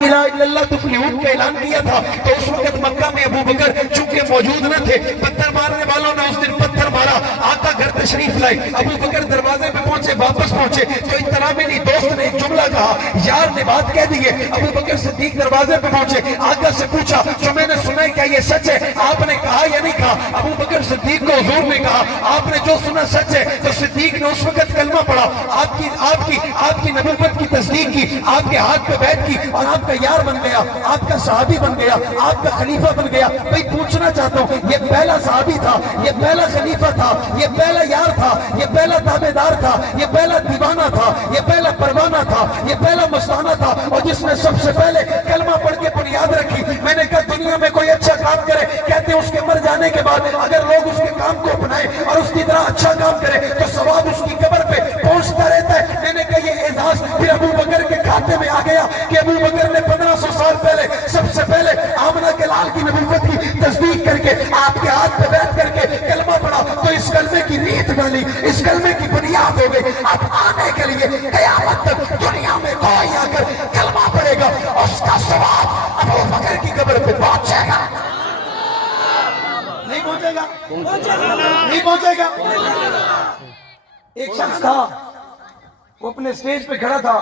الہ الا اللہ تفلحون کا اعلان کیا تھا تو اس وقت مکہ میں ابو بکر چونکہ موجود نہ تھے، پتھر مارنے والوں نے اس دن پتھر مارا، آقا گھر تشریف لائے، ابو بکر دروازے پہ پہنچے، واپس پہنچے تو احترامی دوست نے ایک جملہ کہا، یار نے بات کہہ دی ہے۔ ابو بکر صدیق دروازے پہ پہنچے، آقا سے پوچھا جو میں نے سنا ہے کیا یہ سچ ہے؟ آپ نے کہا یا نہیں کہا؟ ابو بکر صدیق کو حضور نے کہا آپ نے جو سنا سچ ہے۔ تو صدیق نے اس وقت کلمہ پڑھا، آپ کی نبوت کی تصدیق کی، آپ کے ہاتھ پہ بیعت کی اور آپ کا یار بن گیا، آپ کا صحابی بن گیا، آپ کا خلیفہ بن گیا۔ بھئی پوچھنا چاہتا ہوں، یہ پہلا صحابی تھا، یہ پہلا خلیفہ تھا، یہ پہلا یار تھا، یہ پہلا تابعدار تھا، یہ پہلا دیوانہ تھا، یہ پہلا پروانہ تھا، یہ پہلا مستانہ تھا، اور جس نے سب سے پہلے کلمہ پڑھ کے بنیاد رکھی۔ میں نے کہا دنیا میں کوئی اچھا کام کرے، کہتے ہیں اس کے مر جانے کے بعد اگر لوگ اس کے کام کو اپنائیں اور اس کی طرح اچھا کام کرے تو ثواب اس کی قبر پہ پہنچتا رہتا ہے۔ میں نے کہا یہ اعزاز پھر ابو بکر کے کھاتے میں آ گیا کہ ابو بکر نے 1500 سال پہلے سب سے پہلے آمنہ کے لال کی نبوت کی تصدیق کر کے آپ کے ہاتھ پہ بیعت کر کے کلمہ پڑھا تو اس کلمے کی نیت ڈالی، اس کلمے کی بنیاد ہو گئی۔ اب آنے کے لیے قیامت تک دنیا میں کوئی آ کر کلمہ پڑھے گا اس کا ثواب ابو بکر کی قبر پہ پہنچے گا۔ نہیں پہنچے گا؟ نہیں پہنچے گا؟ ایک شخص تھا وہ اپنے سٹیج پہ کھڑا تھا،